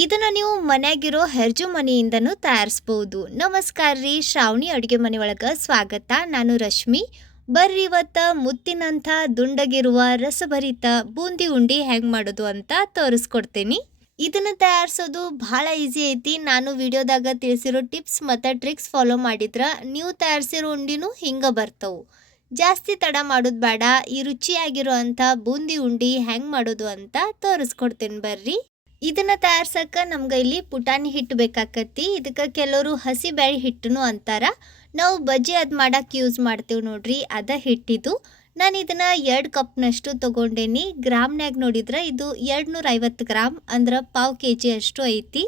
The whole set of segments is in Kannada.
ಇದನ್ನ ನೀವು ಮನ್ಯಾಗಿರೋ ಹೆರ್ಜು ಮನೆಯಿಂದನೂ ತಯಾರಿಸ್ಬೋದು. ನಮಸ್ಕಾರ ರೀ, ಶ್ರಾವಣಿ ಅಡುಗೆ ಮನೆ ಒಳಗೆ ಸ್ವಾಗತ. ನಾನು ರಶ್ಮಿ. ಬರ್ರಿ ಇವತ್ತ ಮುತ್ತಿನಂಥ ದುಂಡಗಿರುವ ರಸಭರಿತ ಬೂಂದಿ ಉಂಡಿ ಹೆಂಗೆ ಮಾಡೋದು ಅಂತ ತೋರಿಸ್ಕೊಡ್ತೀನಿ. ಇದನ್ನು ತಯಾರಿಸೋದು ಭಾಳ ಈಸಿ ಐತಿ. ನಾನು ವಿಡಿಯೋದಾಗ ತಿಳಿಸಿರೋ ಟಿಪ್ಸ್ ಮತ್ತು ಟ್ರಿಕ್ಸ್ ಫಾಲೋ ಮಾಡಿದ್ರೆ ನೀವು ತಯಾರಿಸಿರೋ ಉಂಡಿನೂ ಹಿಂಗೆ ಬರ್ತವೆ. ಜಾಸ್ತಿ ತಡ ಮಾಡೋದು ಬೇಡ. ಈ ರುಚಿಯಾಗಿರೋ ಅಂಥ ಬೂಂದಿ ಉಂಡಿ ಹೆಂಗೆ ಮಾಡೋದು ಅಂತ ತೋರಿಸ್ಕೊಡ್ತೀನಿ ಬರ್ರಿ. ಇದನ್ನ ತಯಾರ್ಸಕ್ಕೆ ನಮ್ಗೆ ಇಲ್ಲಿ ಪುಟಾಣಿ ಹಿಟ್ಟು ಬೇಕಾಕತಿ. ಇದಕ್ಕೆ ಕೆಲವರು ಹಸಿ ಬ್ಯಾಳಿ ಹಿಟ್ಟನು ಅಂತಾರ. ನಾವು ಬಜ್ಜಿ ಅದು ಮಾಡಕ್ಕೆ ಯೂಸ್ ಮಾಡ್ತೀವಿ ನೋಡ್ರಿ, ಅದ ಹಿಟ್ಟಿದು. ನಾನು ಇದನ್ನ 2 ಕಪ್ನಷ್ಟು ತೊಗೊಂಡೇನಿ. ಗ್ರಾಮ್ನ್ಯಾಗ ನೋಡಿದ್ರೆ ಇದು 250 ಗ್ರಾಮ್ ಅಂದ್ರೆ ಪಾವು ಕೆಜಿ ಅಷ್ಟು ಐತಿ.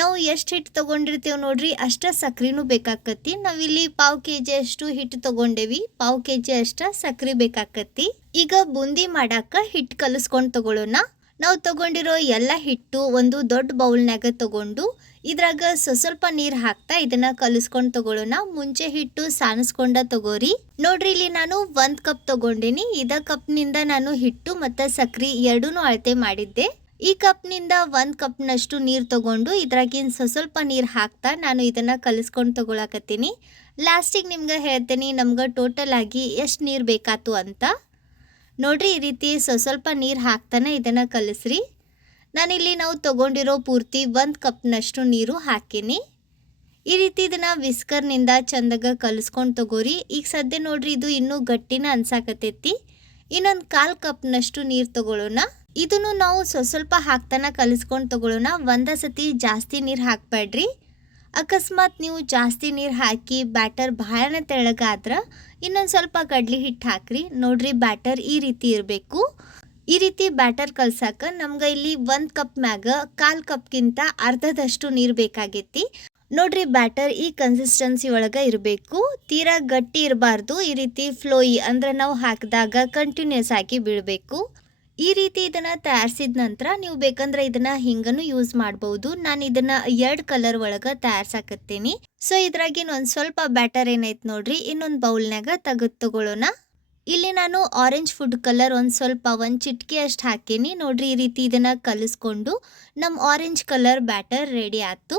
ನಾವು ಎಷ್ಟು ಹಿಟ್ಟು ತೊಗೊಂಡಿರ್ತೀವಿ ನೋಡ್ರಿ ಅಷ್ಟ ಸಕ್ರಿನೂ ಬೇಕಾಕತಿ. ನಾವಿಲ್ಲಿ ಪಾವು ಕೆಜಿ ಅಷ್ಟು ಹಿಟ್ಟು ತೊಗೊಂಡೇವಿ, ಪಾವು ಕೆಜಿ ಅಷ್ಟ ಸಕ್ರೆ ಬೇಕಾಕತಿ. ಈಗ ಬೂಂದಿ ಮಾಡಾಕ ಹಿಟ್ಟು ಕಲಿಸ್ಕೊಂಡು ತಗೊಳ್ಳೋಣ. ನಾವು ತೊಗೊಂಡಿರೋ ಎಲ್ಲ ಹಿಟ್ಟು ಒಂದು ದೊಡ್ಡ ಬೌಲ್ನಾಗ ತೊಗೊಂಡು ಇದ್ರಾಗ ಸ್ವಲ್ಪ ನೀರು ಹಾಕ್ತಾ ಇದನ್ನ ಕಲಿಸ್ಕೊಂಡು ತಗೊಳ್ಳೋಣ. ಮುಂಚೆ ಹಿಟ್ಟು ಸಾನಿಸ್ಕೊಂಡ ತಗೋರಿ. ನೋಡ್ರಿ ಇಲ್ಲಿ ನಾನು 1 ಕಪ್ ತೊಗೊಂಡೇನಿ. ಇದ ಕಪ್ನಿಂದ ನಾನು ಹಿಟ್ಟು ಮತ್ತು ಸಕ್ರೆ ಎರಡೂ ಅಳತೆ ಮಾಡಿದ್ದೆ. ಈ ಕಪ್ನಿಂದ 1 ಕಪ್ನಷ್ಟು ನೀರು ತೊಗೊಂಡು ಇದ್ರಾಗಿನ ಸ್ವಲ್ಪ ನೀರು ಹಾಕ್ತಾ ನಾನು ಇದನ್ನ ಕಲಿಸ್ಕೊಂಡು ತಗೊಳಕತ್ತೀನಿ. ಲಾಸ್ಟಿಗೆ ನಿಮ್ಗೆ ಹೇಳ್ತೀನಿ ನಮ್ಗೆ ಟೋಟಲ್ ಆಗಿ ಎಷ್ಟು ನೀರು ಬೇಕಾತು ಅಂತ. ನೋಡ್ರಿ ಈ ರೀತಿ ಸ್ವಲ್ಪ ನೀರು ಹಾಕ್ತಾನೆ ಇದನ್ನು ಕಲಿಸ್ರಿ. ನಾನಿಲ್ಲಿ ನಾವು ತೊಗೊಂಡಿರೋ ಪೂರ್ತಿ 1 ಕಪ್ನಷ್ಟು ನೀರು ಹಾಕೀನಿ. ಈ ರೀತಿ ಇದನ್ನು ವಿಸ್ಕರ್ನಿಂದ ಚಂದಾಗ ಕಲಿಸ್ಕೊಂಡು ತಗೋರಿ. ಈಗ ಸದ್ಯ ನೋಡ್ರಿ ಇದು ಇನ್ನೂ ಗಟ್ಟಿನ ಅನ್ಸಾಕತ್ತೈತಿ. ಇನ್ನೊಂದು 1/4 ಕಪ್ನಷ್ಟು ನೀರು ತಗೊಳ್ಳೋಣ. ಇದನ್ನು ನಾವು ಸ್ವಲ್ಪ ಹಾಕ್ತಾನೆ ಕಲಿಸ್ಕೊಂಡು ತಗೊಳ್ಳೋಣ. ಒಂದೇ ಸತಿ ಜಾಸ್ತಿ ನೀರು ಹಾಕಬೇಡ್ರಿ. ಅಕಸ್ಮಾತ್ ನೀವು ಜಾಸ್ತಿ ನೀರು ಹಾಕಿ ಬ್ಯಾಟರ್ ಭಾಳ ತೆಳ್ಳಗಾದ್ರೆ ಇನ್ನೊಂದು ಸ್ವಲ್ಪ ಕಡ್ಲಿ ಹಿಟ್ಟು ಹಾಕ್ರಿ. ನೋಡ್ರಿ ಬ್ಯಾಟರ್ ಈ ರೀತಿ ಇರಬೇಕು. ಈ ರೀತಿ ಬ್ಯಾಟರ್ ಕಲ್ಸಕ್ಕೆ ನಮ್ಗೆ ಇಲ್ಲಿ 1 ಕಪ್ ಮ್ಯಾಗ 1/4 ಕಪ್ಗಿಂತ ಅರ್ಧದಷ್ಟು ನೀರು ಬೇಕಾಗೈತಿ. ನೋಡ್ರಿ ಬ್ಯಾಟರ್ ಈ ಕನ್ಸಿಸ್ಟೆನ್ಸಿ ಒಳಗೆ ಇರಬೇಕು. ತೀರಾ ಗಟ್ಟಿ ಇರಬಾರ್ದು. ಈ ರೀತಿ ಫ್ಲೋಯಿ ಅಂದ್ರೆ ನಾವು ಹಾಕಿದಾಗ ಕಂಟಿನ್ಯೂಸ್ ಆಗಿ ಬೀಳಬೇಕು. ಈ ರೀತಿ ಇದನ್ನು ತಯಾರಿಸಿದ ನಂತರ ನೀವು ಬೇಕಂದ್ರೆ ಇದನ್ನು ಹಿಂಗನು ಯೂಸ್ ಮಾಡ್ಬೋದು. ನಾನು ಇದನ್ನು 2 ಕಲರ್ ಒಳಗೆ ತಯಾರ್ಸಾಕತ್ತೀನಿ. ಸೊ ಇದ್ರಾಗಿನ ಒಂದು ಸ್ವಲ್ಪ ಬ್ಯಾಟರ್ ಏನೈತೆ ನೋಡ್ರಿ ಇನ್ನೊಂದು ಬೌಲ್ನಾಗ ತೆಗೆದು ತಗೊಳ್ಳೋಣ. ಇಲ್ಲಿ ನಾನು ಆರೆಂಜ್ ಫುಡ್ ಕಲರ್ ಒಂದು ಚಿಟಿಕೆ ಅಷ್ಟು ಹಾಕೀನಿ. ನೋಡ್ರಿ ಈ ರೀತಿ ಇದನ್ನು ಕಲಿಸ್ಕೊಂಡು ನಮ್ಮ ಆರೆಂಜ್ ಕಲರ್ ಬ್ಯಾಟರ್ ರೆಡಿ ಆಯ್ತು.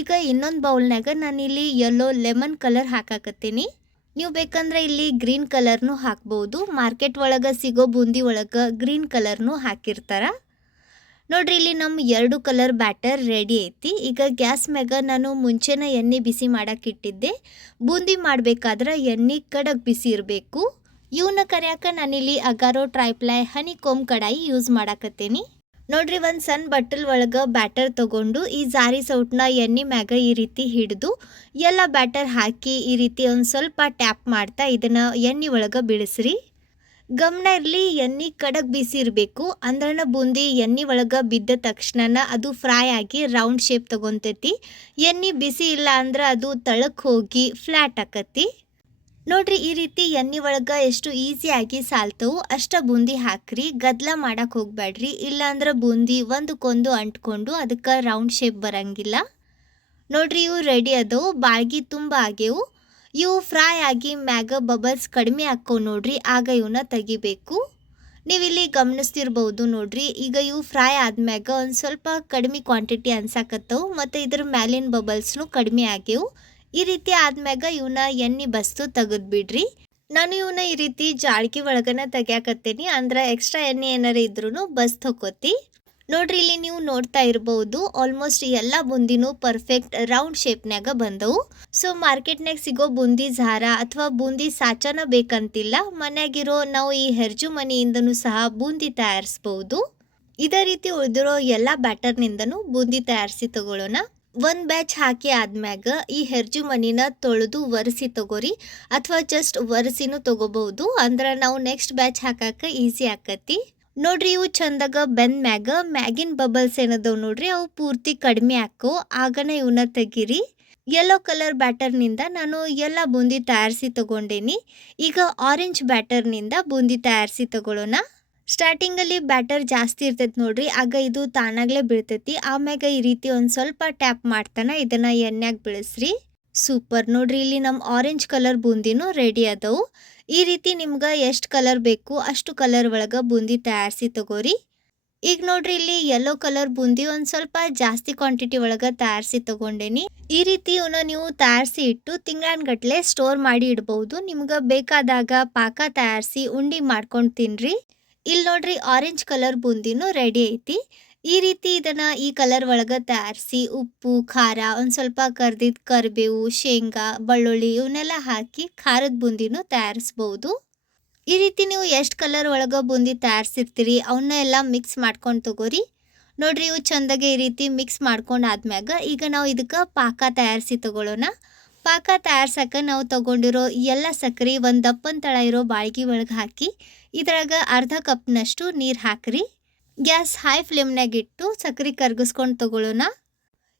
ಈಗ ಇನ್ನೊಂದು ಬೌಲ್ನಾಗ ನಾನಿಲ್ಲಿ ಯೆಲ್ಲೋ ಲೆಮನ್ ಕಲರ್ ಹಾಕಾಕತ್ತೀನಿ. ನೀವು ಬೇಕಂದ್ರೆ ಇಲ್ಲಿ ಗ್ರೀನ್ ಕಲರ್ನು ಹಾಕ್ಬೋದು. ಮಾರ್ಕೆಟ್ ಒಳಗೆ ಸಿಗೋ ಬೂಂದಿ ಒಳಗೆ ಗ್ರೀನ್ ಕಲರ್ನು ಹಾಕಿರ್ತಾರ. ನೋಡ್ರಿ ಇಲ್ಲಿ ನಮ್ಮ 2 ಕಲರ್ ಬ್ಯಾಟರ್ ರೆಡಿ ಐತಿ. ಈಗ ಗ್ಯಾಸ್ ಮ್ಯಾಗ ನಾನು ಮುಂಚೆನೇ ಎಣ್ಣೆ ಬಿಸಿ ಮಾಡಕ್ಕೆ ಇಟ್ಟಿದ್ದೆ. ಬೂಂದಿ ಮಾಡಬೇಕಾದ್ರೆ ಎಣ್ಣೆ ಕಡಕ್ ಬಿಸಿ ಇರಬೇಕು. ಇವನ್ನ ಕರಿಯಾಕ ನಾನಿಲ್ಲಿ ಅಗಾರೋ ಟ್ರೈಪ್ಲೈ ಹನಿಕೋಮ್ ಕಡಾಯಿ ಯೂಸ್ ಮಾಡಾಕತ್ತೀನಿ. ನೋಡ್ರಿ ಒಂದು ಸಣ್ಣ ಬಟ್ಟಲ್ ಒಳಗೆ ಬ್ಯಾಟರ್ ತೊಗೊಂಡು ಈ ಜಾರಿ ಸೌಟ್ನ ಎಣ್ಣೆ ಮ್ಯಾಗ ಈ ರೀತಿ ಹಿಡಿದು ಎಲ್ಲ ಬ್ಯಾಟರ್ ಹಾಕಿ ಈ ರೀತಿ ಒಂದು ಸ್ವಲ್ಪ ಟ್ಯಾಪ್ ಮಾಡ್ತಾ ಇದನ್ನು ಎಣ್ಣೆ ಒಳಗೆ ಬೀಳಿಸ್ರಿ. ಗಮನ ಇರಲಿ, ಎಣ್ಣೆ ಕಡಕ್ ಬಿಸಿ ಇರಬೇಕು. ಅಂದ್ರನ ಬೂಂದಿ ಎಣ್ಣೆ ಒಳಗೆ ಬಿದ್ದ ತಕ್ಷಣ ಅದು ಫ್ರೈ ಆಗಿ ರೌಂಡ್ ಶೇಪ್ ತಗೊತೈತಿ. ಎಣ್ಣೆ ಬಿಸಿ ಇಲ್ಲ ಅಂದ್ರೆ ಅದು ತಳಕ್ಕೆ ಹೋಗಿ ಫ್ಲ್ಯಾಟ್ ಆಕತಿ. ನೋಡ್ರಿ ಈ ರೀತಿ ಎಣ್ಣೆ ಒಳಗೆ ಎಷ್ಟು ಈಸಿಯಾಗಿ ಸಾಲ್ತವು ಅಷ್ಟ ಬೂಂದಿ ಹಾಕ್ರಿ. ಗದ್ಲ ಮಾಡಕ್ಕೆ ಹೋಗ್ಬೇಡ್ರಿ, ಇಲ್ಲಾಂದ್ರೆ ಬೂಂದಿ ಒಂದಕ್ಕೊಂದು ಅಂಟ್ಕೊಂಡು ಅದಕ್ಕೆ ರೌಂಡ್ ಶೇಪ್ ಬರಂಗಿಲ್ಲ. ನೋಡ್ರಿ ಇವು ರೆಡಿ ಅದವು, ಬಾಳ್ಗಿ ತುಂಬ ಆಗ್ಯವು. ಇವು ಫ್ರೈ ಆಗಿ ಮ್ಯಾಗ ಬಬಲ್ಸ್ ಕಡಿಮೆ ಹಾಕವು ನೋಡ್ರಿ, ಆಗ ಇವನ್ನ ತೆಗಿಬೇಕು. ನೀವಿಲ್ಲಿ ಗಮನಿಸ್ತಿರ್ಬೋದು ನೋಡ್ರಿ. ಈಗ ಇವು ಫ್ರೈ ಆದ್ಮ್ಯಾಗ ಒಂದು ಸ್ವಲ್ಪ ಕಡಿಮೆ ಕ್ವಾಂಟಿಟಿ ಅನ್ಸಾಕತ್ತವು ಮತ್ತು ಇದ್ರ ಮ್ಯಾಲಿನ ಬಬಲ್ಸ್ನು ಕಡಿಮೆ ಆಗ್ಯವು. ಈ ರೀತಿ ಆದ್ಮ್ಯಾಗ ಇವನ್ನ ಎಣ್ಣೆ ಬಸ್ತು ತೆಗೆದ್ಬಿಡ್ರಿ. ನಾನು ಇವನ್ನ ಈ ರೀತಿ ಜಾಳ್ಗಿ ಒಳಗನ ತೆಗ್ಯಾಕತ್ತೀನಿ. ಅಂದ್ರೆ ಎಕ್ಸ್ಟ್ರಾ ಎಣ್ಣೆ ಏನಾರ ಇದ್ರೂ ಬಸ್ ತಗೋತಿ. ನೋಡ್ರಿ ಇಲ್ಲಿ ನೀವು ನೋಡ್ತಾ ಇರ್ಬೋದು ಆಲ್ಮೋಸ್ಟ್ ಎಲ್ಲ ಬೂಂದಿನೂ ಪರ್ಫೆಕ್ಟ್ ರೌಂಡ್ ಶೇಪ್ನ್ಯಾಗ ಬಂದವು. ಸೊ ಮಾರ್ಕೆಟ್ನಾಗ ಸಿಗೋ ಬೂಂದಿ ಝಾರ ಅಥವಾ ಬೂಂದಿ ಸಾಚನ ಬೇಕಂತಿಲ್ಲ. ಮನ್ಯಾಗಿರೋ ನಾವು ಈ ಹೆರ್ಜು ಮನೆಯಿಂದನೂ ಸಹ ಬೂಂದಿ ತಯಾರಿಸ್ಬೋದು. ಇದೇ ರೀತಿ ಉಳಿದಿರೋ ಎಲ್ಲ ಬ್ಯಾಟರ್ನಿಂದನೂ ಬೂಂದಿ ತಯಾರಿಸಿ ತಗೊಳ್ಳೋಣ. 1 ಬ್ಯಾಚ್ ಹಾಕಿ ಆದ್ಮ್ಯಾಗ ಈ ಹೆರ್ಜು ಮನಿನ ತೊಳೆದು ಒರೆಸಿ ತಗೋರಿ, ಅಥವಾ ಜಸ್ಟ್ ಒರೆಸಿನೂ ತಗೋಬಹುದು. ಅಂದ್ರೆ ನಾವು ನೆಕ್ಸ್ಟ್ ಬ್ಯಾಚ್ ಹಾಕಕ್ಕೆ ಈಸಿ ಆಕತಿ. ನೋಡ್ರಿ ಇವು ಚಂದಾಗ ಬೆಂದ ಮ್ಯಾಗ ಮ್ಯಾಗಿನ್ ಬಬಲ್ಸ್ ಏನದವು ನೋಡ್ರಿ ಅವು ಪೂರ್ತಿ ಕಡಿಮೆ ಹಾಕೋ, ಆಗನ ಇವನ್ನ ತೆಗೀರಿ. ಯೆಲ್ಲೋ ಕಲರ್ ಬ್ಯಾಟರ್ನಿಂದ ನಾನು ಎಲ್ಲ ಬೂಂದಿ ತಯಾರಿಸಿ ತಗೊಂಡೇನಿ. ಈಗ ಆರೆಂಜ್ ಬ್ಯಾಟರ್ನಿಂದ ಬೂಂದಿ ತಯಾರಿಸಿ ತಗೊಳ್ಳೋಣ. ಸ್ಟಾರ್ಟಿಂಗಲ್ಲಿ ಬ್ಯಾಟರ್ ಜಾಸ್ತಿ ಇರ್ತೈತಿ ನೋಡ್ರಿ, ಆಗ ಇದು ತಾನಾಗಲೇ ಬೀಳ್ತೈತಿ. ಆಮ್ಯಾಗ ಈ ರೀತಿ ಒಂದು ಸ್ವಲ್ಪ ಟ್ಯಾಪ್ ಮಾಡ್ತಾನೆ ಇದನ್ನು ಎಣ್ಣೆಗೆ ಬೀಳಿಸ್ರಿ. ಸೂಪರ್. ನೋಡ್ರಿ ಇಲ್ಲಿ ನಮ್ಮ ಆರೆಂಜ್ ಕಲರ್ ಬೂಂದಿನೂ ರೆಡಿ ಅದವು. ಈ ರೀತಿ ನಿಮ್ಗೆ ಎಷ್ಟು ಕಲರ್ ಬೇಕು ಅಷ್ಟು ಕಲರ್ ಒಳಗೆ ಬೂಂದಿ ತಯಾರಿಸಿ ತಗೋರಿ. ಈಗ ನೋಡ್ರಿ ಇಲ್ಲಿ ಯೆಲ್ಲೋ ಕಲರ್ ಬೂಂದಿ ಒಂದು ಸ್ವಲ್ಪ ಜಾಸ್ತಿ ಕ್ವಾಂಟಿಟಿ ಒಳಗೆ ತಯಾರಿಸಿ ತಗೊಂಡೇನಿ. ಈ ರೀತಿ ಇವನ್ನ ನೀವು ತಯಾರಿಸಿ ಇಟ್ಟು ತಿಂಗಳಾನ್ಗಟ್ಲೆ ಸ್ಟೋರ್ ಮಾಡಿ ಇಡ್ಬೋದು. ನಿಮ್ಗೆ ಬೇಕಾದಾಗ ಪಾಕ ತಯಾರಿಸಿ ಉಂಡಿ ಮಾಡ್ಕೊಂಡು ತಿನ್ರಿ. ಇಲ್ಲಿ ನೋಡ್ರಿ ಆರೆಂಜ್ ಕಲರ್ ಬೂಂದಿನೂ ರೆಡಿ ಐತಿ. ಈ ರೀತಿ ಇದನ್ನ ಈ ಕಲರ್ ಒಳಗೆ ತಯಾರಿಸಿ ಉಪ್ಪು ಖಾರ ಒಂದು ಸ್ವಲ್ಪ ಕರ್ದಿದ್ದು ಕರಿಬೇವು ಶೇಂಗಾ ಬೆಳ್ಳುಳ್ಳಿ ಇವನ್ನೆಲ್ಲ ಹಾಕಿ ಖಾರದ ಬೂಂದಿನೂ ತಯಾರಿಸ್ಬೋದು. ಈ ರೀತಿ ನೀವು ಎಷ್ಟು ಕಲರ್ ಒಳಗೆ ಬೂಂದಿ ತಯಾರಿಸಿರ್ತೀರಿ ಅವನ್ನ ಎಲ್ಲ ಮಿಕ್ಸ್ ಮಾಡ್ಕೊಂಡು ತಗೋರಿ. ನೋಡ್ರಿ ಇವು ಚಂದಾಗೆ ಈ ರೀತಿ ಮಿಕ್ಸ್ ಮಾಡ್ಕೊಂಡು ಆದ್ಮ್ಯಾಗ ಈಗ ನಾವು ಇದಕ್ಕೆ ಪಾಕ ತಯಾರಿಸಿ ತಗೊಳ್ಳೋಣ. ಪಾಕ ತಯಾರ್ಸಕ್ಕೆ ನಾವು ತಗೊಂಡಿರೋ ಎಲ್ಲ ಸಕ್ಕರೆ ಒಂದು ದಪ್ಪನ ತಳ ಇರೋ ಬಾಳ್ಗಿ ಒಳಗೆ ಹಾಕಿ ಇದ್ರಾಗ ಅರ್ಧ ಕಪ್ನಷ್ಟು ನೀರು ಹಾಕ್ರಿ. ಗ್ಯಾಸ್ ಹೈ ಫ್ಲೇಮ್ನಾಗ ಇಟ್ಟು ಸಕ್ಕರೆ ಕರ್ಗಿಸ್ಕೊಂಡು ತಗೊಳ್ಳೋಣ.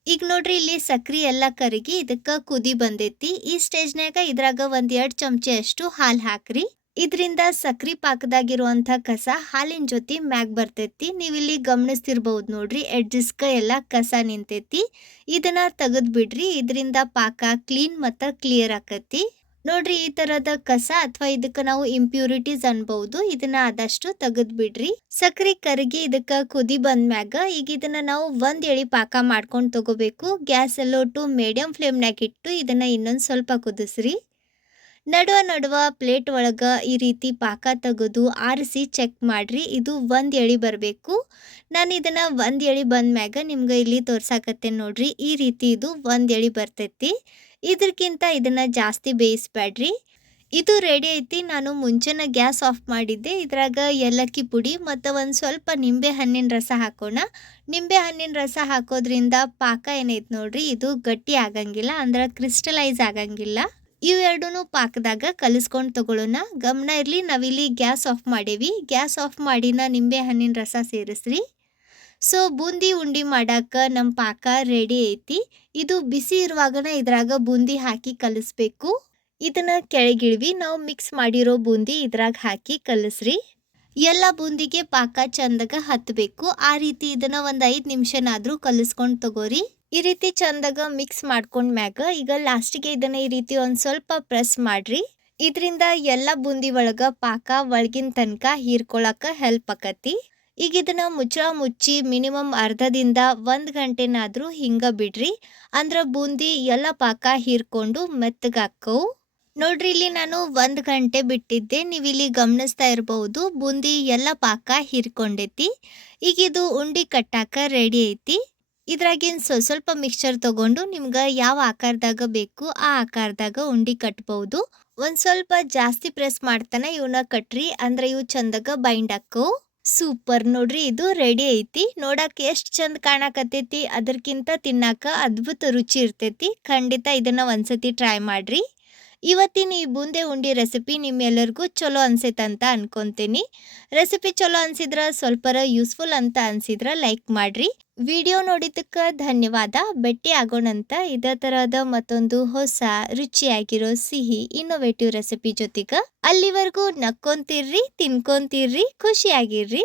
ಈಗ ನೋಡ್ರಿ ಇಲ್ಲಿ ಸಕ್ರೆ ಎಲ್ಲ ಕರಗಿ ಇದಕ್ಕೆ ಕುದಿ ಬಂದೈತಿ. ಈ ಸ್ಟೇಜ್ನಾಗ ಇದ್ರಾಗ ಒಂದು 2 ಚಮಚೆ ಅಷ್ಟು ಹಾಲು ಹಾಕ್ರಿ. ಇದರಿಂದ ಸಕ್ರೆ ಪಾಕದಾಗಿರುವಂಥ ಕಸ ಹಾಲಿನ ಜೊತೆ ಮ್ಯಾಗ್ ಬರ್ತೈತಿ. ನೀವಿಲ್ಲಿ ಗಮನಿಸ್ತಿರ್ಬೋದು ನೋಡ್ರಿ ಎಡ್ಜಸ್ಕ ಎಲ್ಲ ಕಸ ನಿಂತೈತಿ. ಇದನ್ನ ತೆಗೆದು ಬಿಡ್ರಿ. ಇದರಿಂದ ಪಾಕ ಕ್ಲೀನ್ ಮತ್ತು ಕ್ಲಿಯರ್ ಆಕತಿ. ನೋಡ್ರಿ ಈ ತರದ ಕಸ ಅಥವಾ ಇದಕ್ಕೆ ನಾವು ಇಂಪ್ಯೂರಿಟೀಸ್ ಅನ್ಬಹುದು. ಇದನ್ನ ಆದಷ್ಟು ತೆಗೆದು ಬಿಡ್ರಿ. ಸಕ್ರೆ ಕರಗಿ ಇದಕ್ಕೆ ಕುದಿ ಬಂದ್ಮ್ಯಾಗ ಈಗ ಇದನ್ನ ನಾವು ಒಂದ್ ಎಳಿ ಪಾಕ ಮಾಡ್ಕೊಂಡು ತಗೋಬೇಕು. ಗ್ಯಾಸ್ ಎಲ್ಲೋ ಟು ಮೀಡಿಯಂ ಫ್ಲೇಮ್ನಾಗ ಇಟ್ಟು ಇದನ್ನ ಇನ್ನೊಂದು ಸ್ವಲ್ಪ ಕುದಿಸ್ರಿ. ನಡುವ ಪ್ಲೇಟ್ ಒಳಗೆ ಈ ರೀತಿ ಪಾಕ ತೆಗೆದು ಆರಿಸಿ ಚೆಕ್ ಮಾಡ್ರಿ. ಇದು ಒಂದು ಎಳಿ ಬರಬೇಕು. ನಾನು ಇದನ್ನು ಒಂದು ಎಳಿ ಬಂದ್ಮ್ಯಾಗ ನಿಮ್ಗೆ ಇಲ್ಲಿ ತೋರ್ಸಾಕತ್ತೇನೆ ನೋಡ್ರಿ. ಈ ರೀತಿ ಇದು ಒಂದು ಎಳಿ ಬರ್ತೈತಿ. ಇದಕ್ಕಿಂತ ಇದನ್ನು ಜಾಸ್ತಿ ಬೇಯಿಸ್ಬೇಡ್ರಿ. ಇದು ರೆಡಿ ಐತಿ. ನಾನು ಮುಂಚೆನೇ ಗ್ಯಾಸ್ ಆಫ್ ಮಾಡಿದ್ದೆ. ಇದ್ರಾಗ ಏಲಕ್ಕಿ ಪುಡಿ ಮತ್ತು ಒಂದು ಸ್ವಲ್ಪ ನಿಂಬೆ ಹಣ್ಣಿನ ರಸ ಹಾಕೋಣ. ನಿಂಬೆ ಹಣ್ಣಿನ ರಸ ಹಾಕೋದ್ರಿಂದ ಪಾಕ ಏನೈತೆ ನೋಡ್ರಿ ಇದು ಗಟ್ಟಿ ಆಗಂಗಿಲ್ಲ, ಅಂದ್ರೆ ಕ್ರಿಸ್ಟಲೈಸ್ ಆಗಂಗಿಲ್ಲ. ಇವೆರಡೂ ಪಾಕದಾಗ ಕಲಿಸ್ಕೊಂಡು ತಗೊಳ್ಳೋಣ. ಗಮನ ಇರಲಿ ನಾವಿಲ್ಲಿ ಗ್ಯಾಸ್ ಆಫ್ ಮಾಡೇವಿ. ಗ್ಯಾಸ್ ಆಫ್ ಮಾಡಿನ ನಿಂಬೆ ಹಣ್ಣಿನ ರಸ ಸೇರಿಸ್ರಿ. ಸೊ ಬೂಂದಿ ಉಂಡಿ ಮಾಡಾಕ ನಮ್ಮ ಪಾಕ ರೆಡಿ ಐತಿ. ಇದು ಬಿಸಿ ಇರುವಾಗನ ಇದ್ರಾಗ ಬೂಂದಿ ಹಾಕಿ ಕಲಿಸ್ಬೇಕು. ಇದನ್ನ ಕೆಳಗಿಳ್ವಿ ನಾವು ಮಿಕ್ಸ್ ಮಾಡಿರೋ ಬೂಂದಿ ಇದ್ರಾಗ ಹಾಕಿ ಕಲಿಸ್ರಿ. ಎಲ್ಲ ಬೂಂದಿಗೆ ಪಾಕ ಚಂದಾಗ ಹತ್ತಬೇಕು. ಆ ರೀತಿ ಇದನ್ನ ಒಂದು 5 ನಿಮಿಷನಾದ್ರೂ ಕಲಿಸ್ಕೊಂಡು ತಗೋರಿ. ಈ ರೀತಿ ಚಂದಾಗ ಮಿಕ್ಸ್ ಮಾಡ್ಕೊಂಡ್ ಮ್ಯಾಗ ಈಗ ಲಾಸ್ಟಿಗೆ ಇದನ್ನ ಈ ರೀತಿ ಒಂದು ಸ್ವಲ್ಪ ಪ್ರೆಸ್ ಮಾಡ್ರಿ. ಇದರಿಂದ ಎಲ್ಲ ಬೂಂದಿ ಒಳಗ ಪಾಕ ಒಳಗಿನ ತನಕ ಹೀರ್ಕೊಳಕ ಹೆಲ್ಪ್ ಆಕತಿ. ಈಗ ಇದನ್ನ ಮುಚ್ಚಿ ಮಿನಿಮಮ್ ಅರ್ಧದಿಂದ 1 ಗಂಟೆನಾದ್ರೂ ಹಿಂಗ ಬಿಡ್ರಿ. ಅಂದ್ರ ಬೂಂದಿ ಎಲ್ಲ ಪಾಕ ಹೀರ್ಕೊಂಡು ಮೆತ್ತಗಾಕ್ಕವು. ನೋಡ್ರಿ ಇಲ್ಲಿ ನಾನು 1 ಗಂಟೆ ಬಿಟ್ಟಿದ್ದೆ. ನೀವು ಇಲ್ಲಿ ಗಮನಿಸ್ತಾ ಇರಬಹುದು ಬೂಂದಿ ಎಲ್ಲ ಪಾಕ ಹೀರ್ಕೊಂಡೈತಿ. ಈಗ ಇದು ಉಂಡಿ ಕಟ್ಟಾಕ ರೆಡಿ ಐತಿ. ಇದ್ರಾಗಿನ್ ಸ್ವಲ್ಪ ಮಿಕ್ಸ್ಚರ್ ತಗೊಂಡು ನಿಮ್ಗೆ ಯಾವ ಆಕಾರದಾಗ ಬೇಕು ಆ ಆಕಾರದಾಗ ಉಂಡಿ ಕಟ್ಬಹುದು. ಒಂದ್ ಸ್ವಲ್ಪ ಜಾಸ್ತಿ ಪ್ರೆಸ್ ಮಾಡ್ತಾನೆ ಇವನ್ನ ಕಟ್ರಿ, ಅಂದ್ರೆ ಇವು ಚಂದಾಗ ಬೈಂಡ್ ಹಾಕವು. ಸೂಪರ್ ನೋಡ್ರಿ ಇದು ರೆಡಿ ಐತಿ. ನೋಡಕ್ ಎಷ್ಟ್ ಚಂದ ಕಾಣಕತ್ತೈತಿ, ಅದಕ್ಕಿಂತ ತಿನ್ನಾಕ ಅದ್ಭುತ ರುಚಿ ಇರ್ತೈತಿ. ಖಂಡಿತ ಇದನ್ನ ಒಂದ್ಸತಿ ಟ್ರೈ ಮಾಡ್ರಿ. ಇವತ್ತಿನ ಈ ಬೂಂದೆ ಉಂಡಿ ರೆಸಿಪಿ ನಿಮ್ಮೆಲ್ಲರಿಗೂ ಚಲೋ ಅನ್ಸೈತಂತ ಅನ್ಕೊಂತೀನಿ. ರೆಸಿಪಿ ಚಲೋ ಅನ್ಸಿದ್ರ ಸ್ವಲ್ಪರ ಯೂಸ್ಫುಲ್ ಅಂತ ಅನ್ಸಿದ್ರ ಲೈಕ್ ಮಾಡ್ರಿ. ವಿಡಿಯೋ ನೋಡಿದ್ದಕ್ಕೆ ಧನ್ಯವಾದ. ಭೇಟಿ ಆಗೋಣಂತ ಇದೇ ತರಹದ ಮತ್ತೊಂದು ಹೊಸ ರುಚಿಯಾಗಿರೋ ಸಿಹಿ ಇನ್ನೋವೇಟಿವ್ ರೆಸಿಪಿ ಜೊತೆಗೆ. ಅಲ್ಲಿವರೆಗೂ ನಕ್ಕೊಂತಿರ್ರಿ, ತಿನ್ಕೊಂತಿರ್ರಿ, ಖುಷಿಯಾಗಿರ್ರಿ.